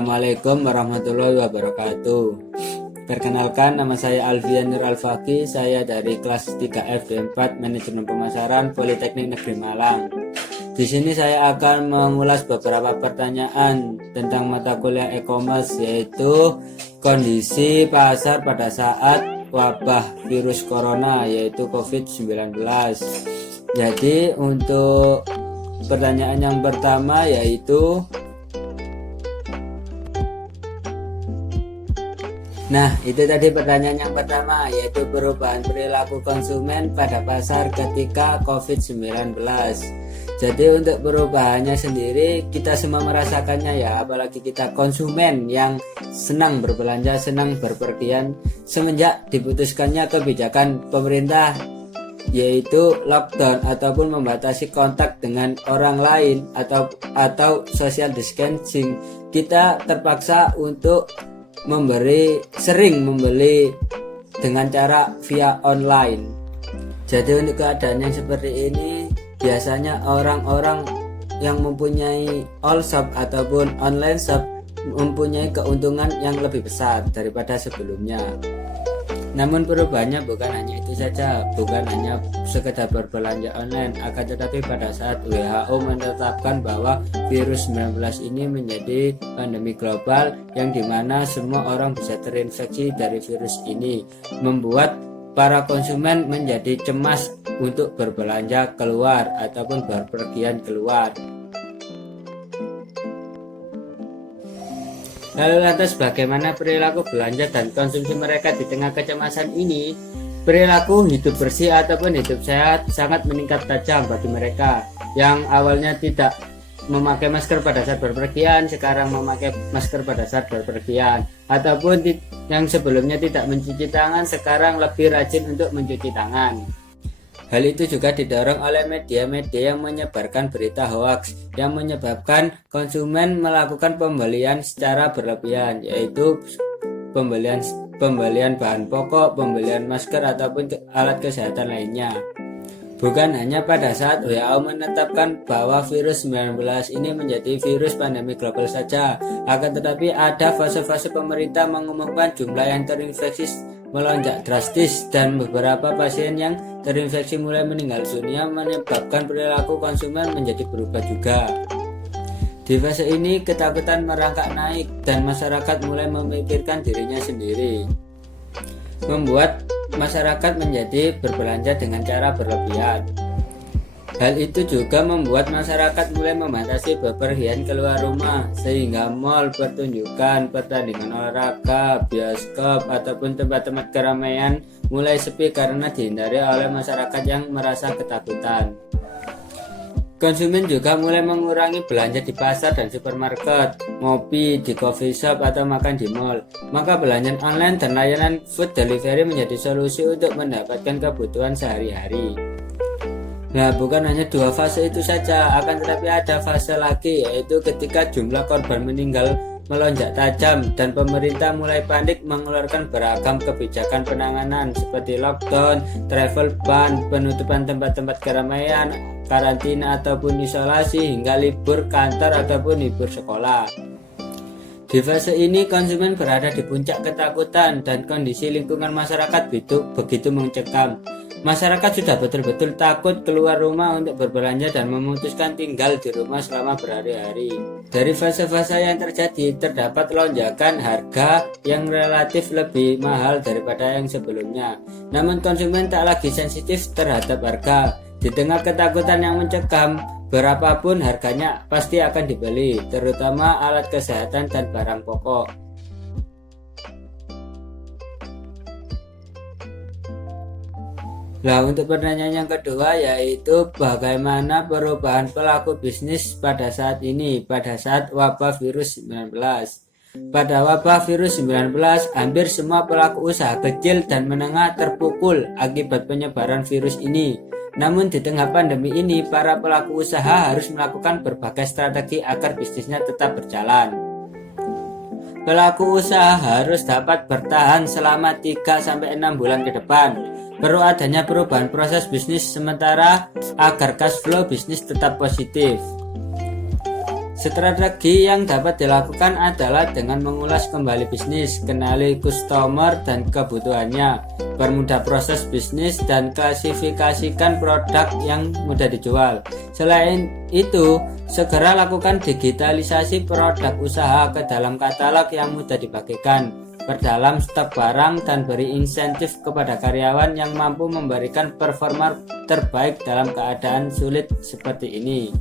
Assalamualaikum warahmatullahi wabarakatuh. Perkenalkan, nama saya Alfian Nur Al-Faqih. Saya dari kelas 3F D4 Manajemen Pemasaran Politeknik Negeri Malang. Di sini saya akan mengulas beberapa pertanyaan tentang mata kuliah e-commerce, yaitu kondisi pasar pada saat wabah virus corona, yaitu COVID-19. Jadi untuk pertanyaan yang pertama yaitu, itu tadi pertanyaan yang pertama, yaitu perubahan perilaku konsumen pada pasar ketika COVID-19. Jadi untuk perubahannya sendiri kita semua merasakannya ya, apalagi kita konsumen yang senang berbelanja, senang berpergian semenjak diputuskannya kebijakan pemerintah, yaitu lockdown ataupun membatasi kontak dengan orang lain atau social distancing. Kita terpaksa untuk sering membeli dengan cara via online. Jadi untuk keadaan yang seperti ini, biasanya orang-orang yang mempunyai all shop ataupun online shop mempunyai keuntungan yang lebih besar daripada sebelumnya. Namun perubahannya bukan hanya itu saja, bukan hanya sekedar berbelanja online, akan tetapi pada saat WHO menetapkan bahwa virus 19 ini menjadi pandemi global yang dimana semua orang bisa terinfeksi dari virus ini, membuat para konsumen menjadi cemas untuk berbelanja keluar ataupun berpergian keluar. Lalu lantas bagaimana perilaku belanja dan konsumsi mereka di tengah kecemasan ini? Perilaku hidup bersih ataupun hidup sehat sangat meningkat tajam bagi mereka yang awalnya tidak memakai masker pada saat berpergian, sekarang memakai masker pada saat berpergian, ataupun yang sebelumnya tidak mencuci tangan sekarang lebih rajin untuk mencuci tangan. Hal itu juga didorong oleh media-media yang menyebarkan berita hoaks yang menyebabkan konsumen melakukan pembelian secara berlebihan, yaitu pembelian bahan pokok, pembelian masker ataupun alat kesehatan lainnya. Bukan hanya pada saat WHO menetapkan bahwa virus 19 ini menjadi virus pandemi global saja, akan tetapi ada fase-fase pemerintah mengumumkan jumlah yang terinfeksi melonjak drastis dan beberapa pasien yang terinfeksi mulai meninggal dunia, menyebabkan perilaku konsumen menjadi berubah juga. Di fase ini ketakutan merangkak naik dan masyarakat mulai memikirkan dirinya sendiri, membuat masyarakat menjadi berbelanja dengan cara berlebihan. Hal itu juga membuat masyarakat mulai membatasi bepergian keluar rumah, sehingga mal, pertunjukan, pertandingan olahraga, bioskop, ataupun tempat-tempat keramaian mulai sepi karena dihindari oleh masyarakat yang merasa ketakutan. Konsumen juga mulai mengurangi belanja di pasar dan supermarket, ngopi di coffee shop atau makan di mall. Maka belanja online dan layanan food delivery menjadi solusi untuk mendapatkan kebutuhan sehari-hari. Nah, bukan hanya dua fase itu saja, akan tetapi ada fase lagi, yaitu ketika jumlah korban meninggal melonjak tajam dan pemerintah mulai panik mengeluarkan beragam kebijakan penanganan seperti lockdown, travel ban, penutupan tempat-tempat keramaian, karantina ataupun isolasi, hingga libur kantor ataupun libur sekolah. Di fase ini konsumen berada di puncak ketakutan dan kondisi lingkungan masyarakat begitu mencekam. Masyarakat sudah betul-betul takut keluar rumah untuk berbelanja dan memutuskan tinggal di rumah selama berhari-hari. Dari fase-fase yang terjadi, terdapat lonjakan harga yang relatif lebih mahal daripada yang sebelumnya. Namun konsumen tak lagi sensitif terhadap harga. Di tengah ketakutan yang mencekam, berapapun harganya pasti akan dibeli, terutama alat kesehatan dan barang pokok. Nah, untuk pertanyaan yang kedua yaitu bagaimana perubahan pelaku bisnis pada saat ini, pada saat wabah virus 19. Pada wabah virus 19, hampir semua pelaku usaha kecil dan menengah terpukul akibat penyebaran virus ini. Namun di tengah pandemi ini, para pelaku usaha harus melakukan berbagai strategi agar bisnisnya tetap berjalan. Pelaku usaha harus dapat bertahan selama 3-6 bulan ke depan. Perlu adanya perubahan proses bisnis sementara agar cash flow bisnis tetap positif. Strategi yang dapat dilakukan adalah dengan mengulas kembali bisnis, kenali customer dan kebutuhannya, permudah proses bisnis, dan klasifikasikan produk yang mudah dijual. Selain itu, segera lakukan digitalisasi produk usaha ke dalam katalog yang mudah dibagikan, perdalam stok barang, dan beri insentif kepada karyawan yang mampu memberikan performa terbaik dalam keadaan sulit seperti ini.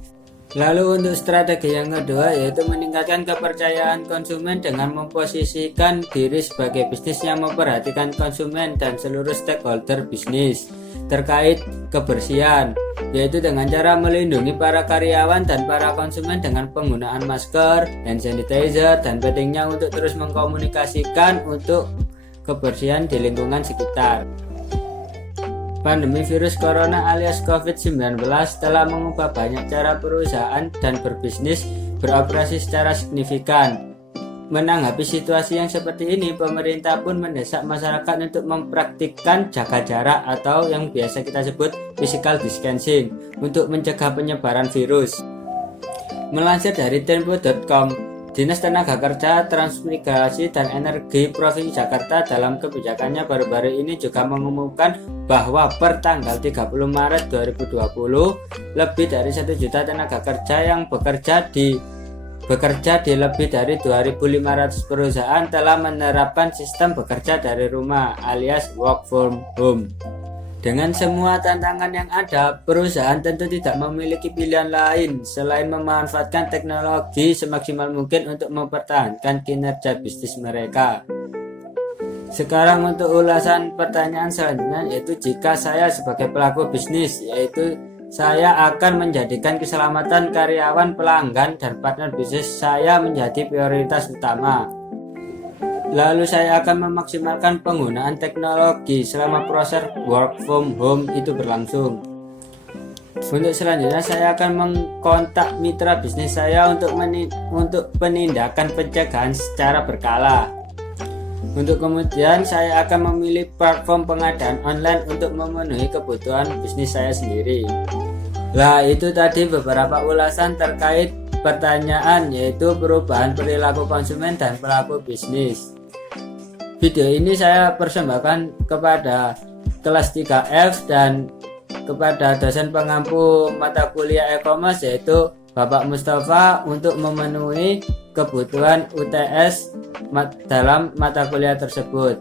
Lalu untuk strategi yang kedua yaitu meningkatkan kepercayaan konsumen dengan memposisikan diri sebagai bisnis yang memperhatikan konsumen dan seluruh stakeholder bisnis terkait kebersihan, yaitu dengan cara melindungi para karyawan dan para konsumen dengan penggunaan masker, hand sanitizer, dan pentingnya untuk terus mengkomunikasikan untuk kebersihan di lingkungan sekitar. Pandemi virus corona alias COVID-19 telah mengubah banyak cara perusahaan dan berbisnis beroperasi secara signifikan. Menanggapi situasi yang seperti ini, pemerintah pun mendesak masyarakat untuk mempraktikkan jaga jarak atau yang biasa kita sebut physical distancing untuk mencegah penyebaran virus. Melansir dari tempo.com, Dinas Tenaga Kerja, Transmigrasi, dan Energi Provinsi Jakarta dalam kebijakannya baru-baru ini juga mengumumkan bahwa per tanggal 30 Maret 2020 lebih dari 1 juta tenaga kerja yang bekerja di lebih dari 2.500 perusahaan telah menerapkan sistem bekerja dari rumah alias work from home. Dengan semua tantangan yang ada, perusahaan tentu tidak memiliki pilihan lain selain memanfaatkan teknologi semaksimal mungkin untuk mempertahankan kinerja bisnis mereka. Sekarang untuk ulasan pertanyaan selanjutnya, yaitu jika saya sebagai pelaku bisnis, yaitu saya akan menjadikan keselamatan karyawan, pelanggan, dan partner bisnis saya menjadi prioritas utama. Lalu saya akan memaksimalkan penggunaan teknologi selama proses work from home itu berlangsung. Untuk selanjutnya saya akan mengkontak mitra bisnis saya untuk penindakan pencegahan secara berkala. Untuk kemudian saya akan memilih platform pengadaan online untuk memenuhi kebutuhan bisnis saya sendiri. Nah, itu tadi beberapa ulasan terkait pertanyaan, yaitu perubahan perilaku konsumen dan pelaku bisnis. Video ini saya persembahkan kepada kelas 3F dan kepada dosen pengampu mata kuliah e-commerce yaitu Bapak Mustafa untuk memenuhi kebutuhan UTS dalam mata kuliah tersebut.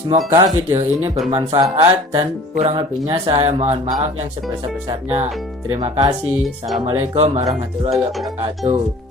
Semoga video ini bermanfaat dan kurang lebihnya saya mohon maaf yang sebesar-besarnya. Terima kasih. Assalamualaikum warahmatullahi wabarakatuh.